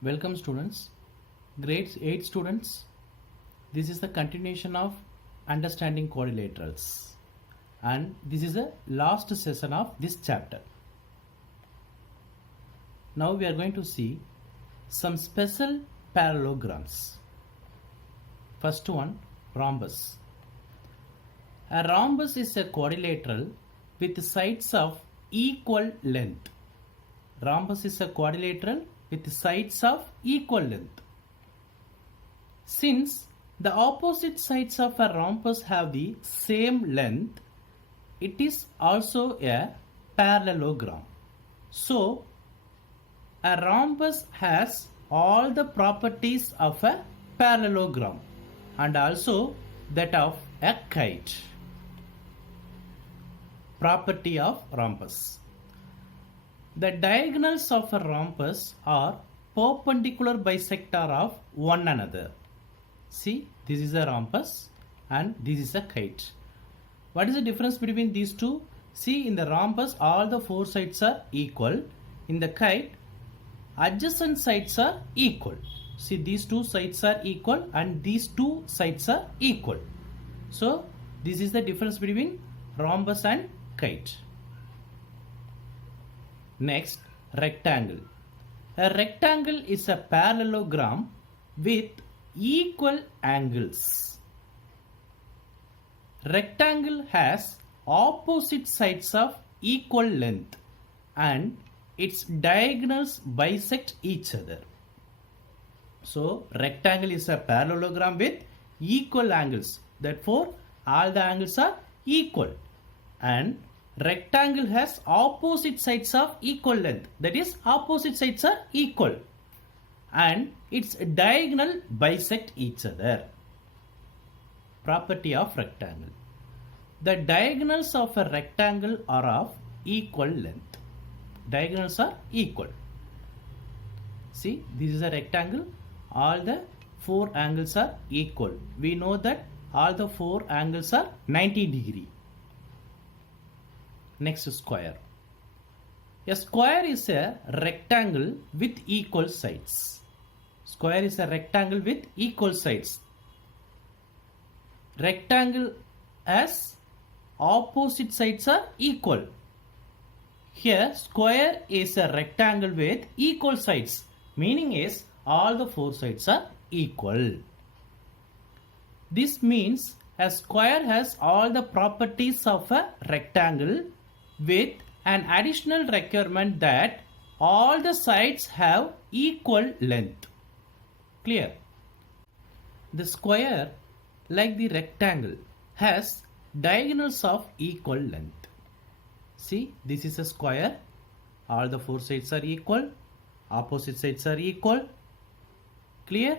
Welcome students, grade 8 students. This is the continuation of understanding quadrilaterals and this is the last session of this chapter. Now we are going to see some special parallelograms. First one, rhombus. A rhombus is a quadrilateral with sides of equal length. Rhombus is a quadrilateral with sides of equal length. Since the opposite sides of a rhombus have the same length, it is also a parallelogram. So, a rhombus has all the properties of a parallelogram and also that of a kite. Property of rhombus. The diagonals of a rhombus are perpendicular bisector of one another. See, this is a rhombus and this is a kite. What is the difference between these two? See, in the rhombus all the four sides are equal. In the kite, adjacent sides are equal. See, these two sides are equal and these two sides are equal. So, this is the difference between rhombus and kite. Next, rectangle. A rectangle is a parallelogram with equal angles. Rectangle has opposite sides of equal length and its diagonals bisect each other. So, rectangle is a parallelogram with equal angles. Therefore, all the angles are equal. And rectangle has opposite sides of equal length. That is, opposite sides are equal. And its diagonal bisect each other. Property of rectangle. The diagonals of a rectangle are of equal length. Diagonals are equal. See, this is a rectangle. All the four angles are equal. We know that all the four angles are 90 degree. Next, square. A square is a rectangle with equal sides. Square is a rectangle with equal sides. Rectangle as opposite sides are equal. Here, square is a rectangle with equal sides. Meaning is all the four sides are equal. This means a square has all the properties of a rectangle with an additional requirement that all the sides have equal length. Clear? The square, like the rectangle, has diagonals of equal length. See, this is a square. All the four sides are equal. Opposite sides are equal. Clear?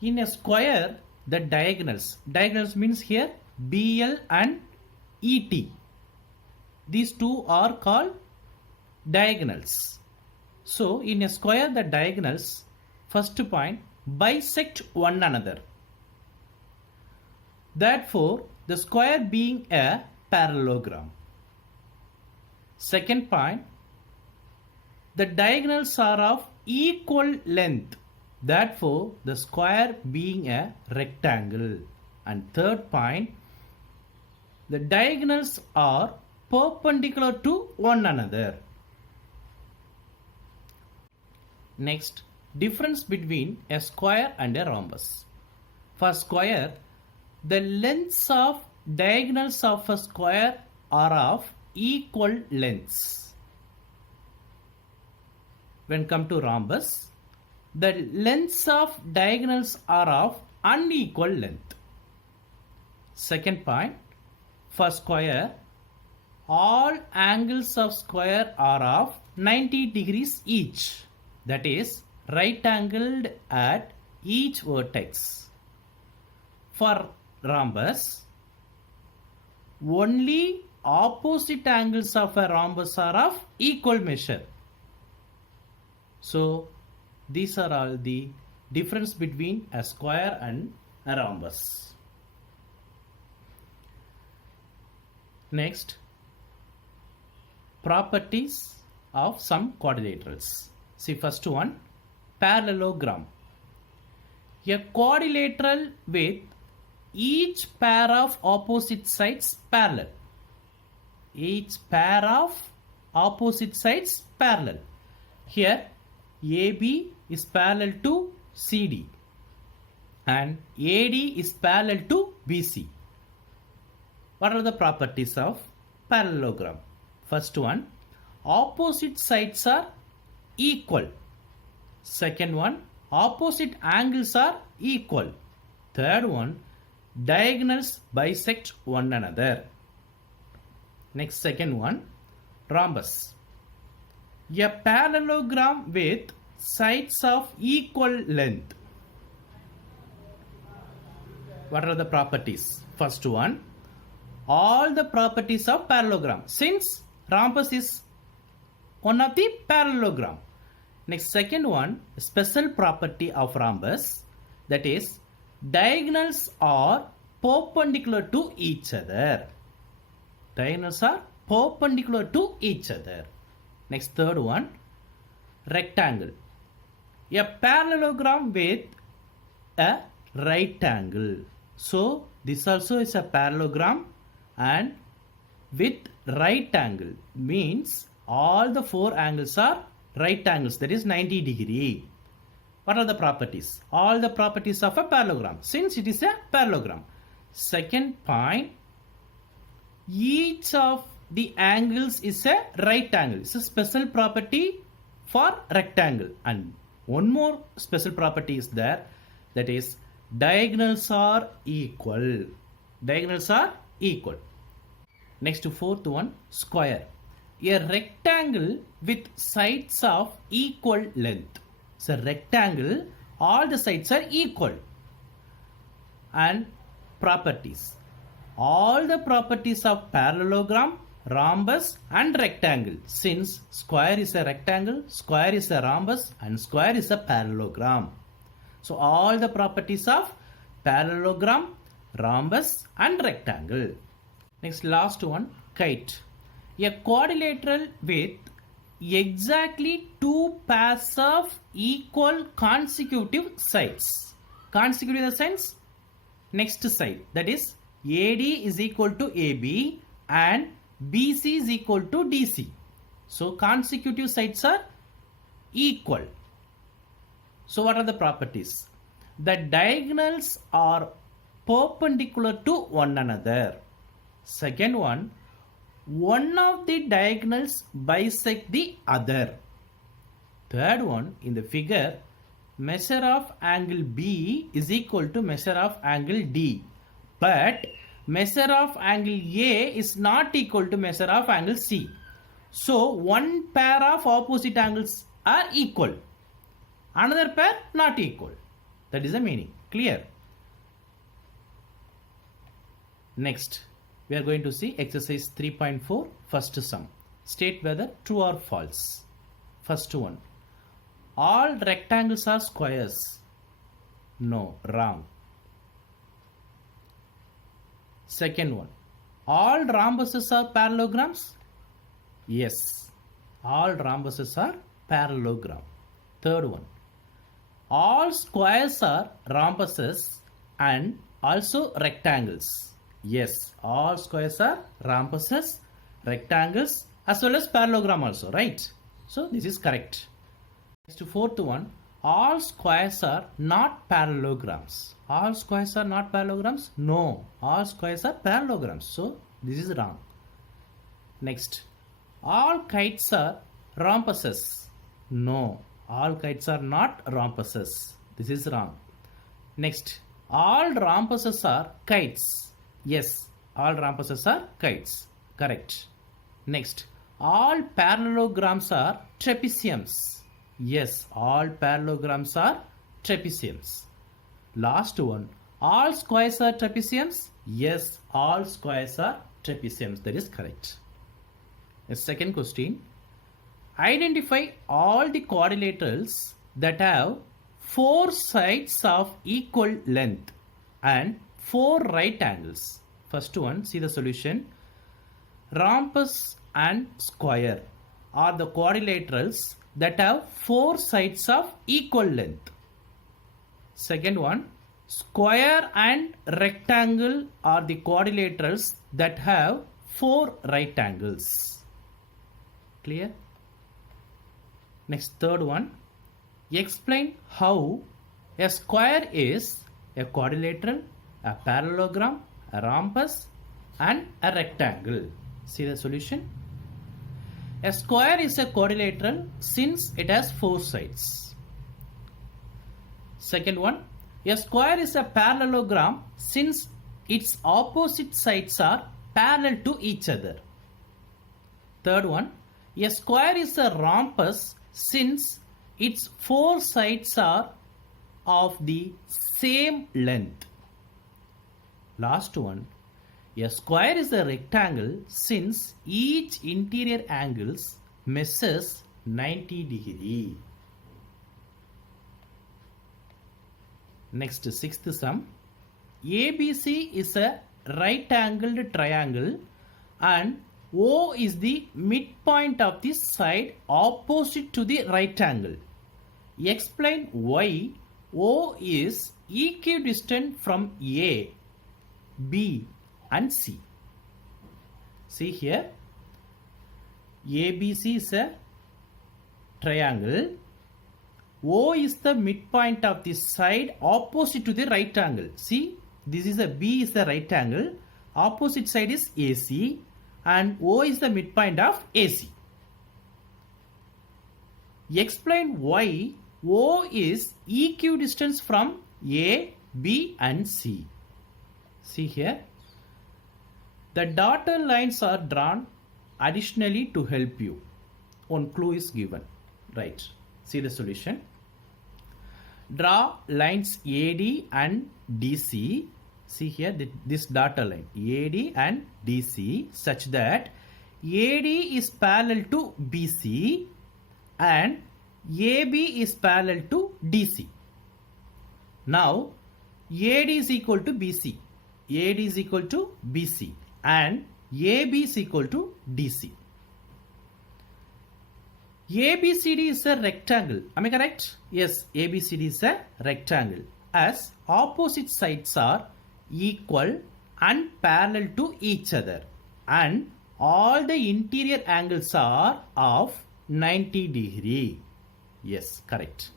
In a square, the diagonals means here BL and ET. These two are called diagonals. So, in a square, the diagonals, first point, bisect one another. Therefore, the square being a parallelogram. Second point, the diagonals are of equal length. Therefore, the square being a rectangle. And third point, the diagonals are perpendicular to one another. Next, difference between a square and a rhombus. For square, the lengths of diagonals of a square are of equal lengths. When come to rhombus, the lengths of diagonals are of unequal length. Second point, for square, all angles of square are of 90 degrees each. That is, right angled at each vertex. For rhombus, only opposite angles of a rhombus are of equal measure. So, these are all the difference between a square and a rhombus. Next, properties of some quadrilaterals. See, first one, parallelogram. A quadrilateral with each pair of opposite sides parallel. Each pair of opposite sides parallel. Here, AB is parallel to CD and AD is parallel to BC. What are the properties of parallelogram? First one, opposite sides are equal. Second one, opposite angles are equal. Third one, diagonals bisect one another. Next, second one, rhombus. A parallelogram with sides of equal length. What are the properties? First one, all the properties of parallelogram, since rhombus is one of the parallelogram. Next, second one, special property of rhombus, that is diagonals are perpendicular to each other. Diagonals are perpendicular to each other. Next, third one, rectangle. A parallelogram with a right angle. So this also is a parallelogram and with right angle, means all the four angles are right angles, that is 90 degree. What are the properties? All the properties of a parallelogram, since it is a parallelogram. Second point, each of the angles is a right angle. It's a special property for rectangle. And one more special property is there, that is diagonals are equal. Diagonals are equal. Next, fourth one, square. A rectangle with sides of equal length. So rectangle, all the sides are equal. And properties. All the properties of parallelogram, rhombus and rectangle, since square is a rectangle, square is a rhombus and square is a parallelogram. So all the properties of parallelogram, rhombus and rectangle. Next, last one, kite. A quadrilateral with exactly two pairs of equal consecutive sides. Consecutive in the sense, next side, that is AD is equal to AB and BC is equal to DC. So consecutive sides are equal. So what are the properties? The diagonals are perpendicular to one another. Second one of the diagonals bisect the other. Third one, in the figure, measure of angle B is equal to measure of angle D. But measure of angle A is not equal to measure of angle C. So one pair of opposite angles are equal. Another pair not equal. That is the meaning. Clear? Next, we are going to see exercise 3.4, first sum. State whether true or false. First one. All rectangles are squares. No, wrong. Second one. All rhombuses are parallelograms? Yes. All rhombuses are parallelogram. Third one. All squares are rhombuses and also rectangles. Yes, all squares are rhombuses, rectangles as well as parallelogram also, right? So this is correct. Next to fourth one, all squares are not parallelograms. All squares are not parallelograms? No, all squares are parallelograms. So this is wrong. Next, all kites are rhombuses. No, all kites are not rhombuses. This is wrong. Next, all rhombuses are kites. Yes, all rhombuses are kites. Correct. Next, all parallelograms are trapeziums. Yes, all parallelograms are trapeziums. Last one, all squares are trapeziums. Yes, all squares are trapeziums. That is correct. The second question, identify all the quadrilaterals that have four sides of equal length and four right angles. First one, see the solution. Rhombus and square are the quadrilaterals that have four sides of equal length. Second one, square and rectangle are the quadrilaterals that have four right angles. Clear? Next, third one, explain how a square is a quadrilateral, a parallelogram, a rhombus, and a rectangle. See the solution? A square is a quadrilateral since it has four sides. Second one, a square is a parallelogram since its opposite sides are parallel to each other. Third one, a square is a rhombus since its four sides are of the same length. Last one, a square is a rectangle since each interior angles measures 90 degree. Next, sixth sum. ABC is a right angled triangle and O is the midpoint of the side opposite to the right angle. Explain why O is equidistant from A, B and C. See here, ABC is a triangle. O is the midpoint of the side opposite to the right angle. See, this is a B is the right angle. Opposite side is AC and O is the midpoint of AC. Explain why O is equidistant from A, B and C. See here, the dotted lines are drawn additionally to help you. One clue is given. Right. See the solution. Draw lines AD and DC. See here, this dotted line AD and DC such that AD is parallel to BC and AB is parallel to DC. Now AD is equal to BC, AD is equal to BC and AB is equal to DC. ABCD is a rectangle. Am I correct? Yes, ABCD is a rectangle as opposite sides are equal and parallel to each other and all the interior angles are of 90 degree. Yes, correct.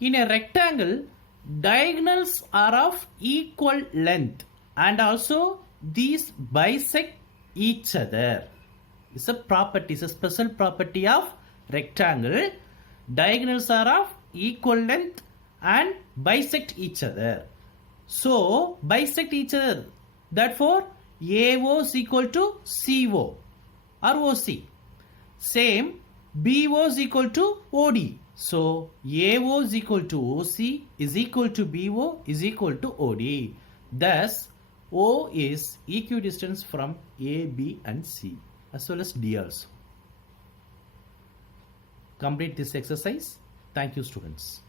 In a rectangle, diagonals are of equal length and also these bisect each other. It's a property, it's a special property of rectangle. Diagonals are of equal length and bisect each other. So bisect each other. Therefore AO is equal to CO or OC. Same BO is equal to OD. So AO is equal to OC is equal to BO is equal to OD. Thus O is equidistant from A, B and C as well as D also. Complete this exercise. Thank you, students.